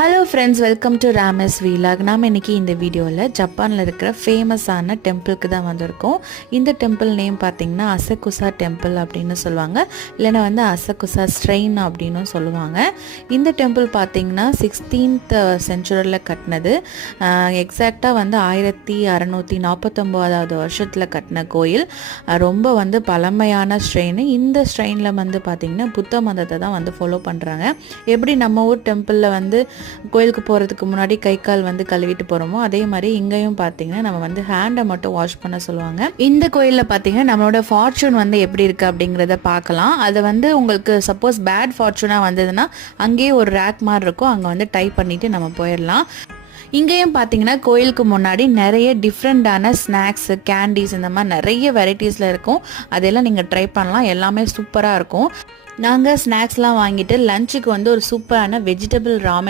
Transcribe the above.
Hello friends, welcome to ராமஸ் vlog. நாம் இன்றைக்கி இந்த வீடியோவில் ஜப்பானில் இருக்கிற ஃபேமஸான டெம்பிளுக்கு தான் வந்திருக்கோம். இந்த டெம்பிள் நேம் பார்த்திங்கன்னா அசகுசா டெம்பிள் அப்படின்னு சொல்லுவாங்க, இல்லைன்னா அசகுசா ஸ்ட்ரெயின் அப்படின்னு சொல்லுவாங்க. இந்த டெம்பிள் பார்த்திங்கன்னா 16th செஞ்சுரியில் கட்டினது. எக்ஸாக்டாக 1649 வருஷத்தில் கட்டின கோயில். ரொம்ப பழமையான ஸ்ட்ரெயின். இந்த ஸ்ட்ரெயினில் பார்த்திங்கன்னா புத்த மதத்தை தான் ஃபாலோ பண்ணுறாங்க. எப்படி நம்ம ஊர் டெம்பிளில் கோயிலுக்கு போகிறதுக்கு முன்னாடி கை கால் கழுவிட்டு போகிறோமோ, அதே மாதிரி இங்கேயும் பார்த்தீங்கன்னா நம்ம ஹேண்டை மட்டும் வாஷ் பண்ண சொல்லுவாங்க. இந்த கோயிலில் பார்த்தீங்கன்னா நம்மளோட ஃபார்ச்சூன் எப்படி இருக்குது அப்படிங்கிறத பார்க்கலாம். அது உங்களுக்கு சப்போஸ் பேட் ஃபார்ச்சூனாக வந்ததுன்னா அங்கேயே ஒரு ரேக் மாதிரி இருக்கும், அங்கே டைப் பண்ணிவிட்டு நம்ம போயிடலாம். இங்கேயும் பார்த்தீங்கன்னா கோயிலுக்கு முன்னாடி நிறைய டிஃப்ரெண்ட்டான ஸ்நாக்ஸு, கேண்டீஸ், இந்த மாதிரி நிறைய வெரைட்டிஸில் இருக்கும். அதெல்லாம் நீங்கள் ட்ரை பண்ணலாம், எல்லாமே சூப்பராக இருக்கும். நாங்கள் ஸ்நாக்ஸ்லாம் வாங்கிட்டு லஞ்சுக்கு ஒரு சூப்பரான வெஜிடபிள் ராமன்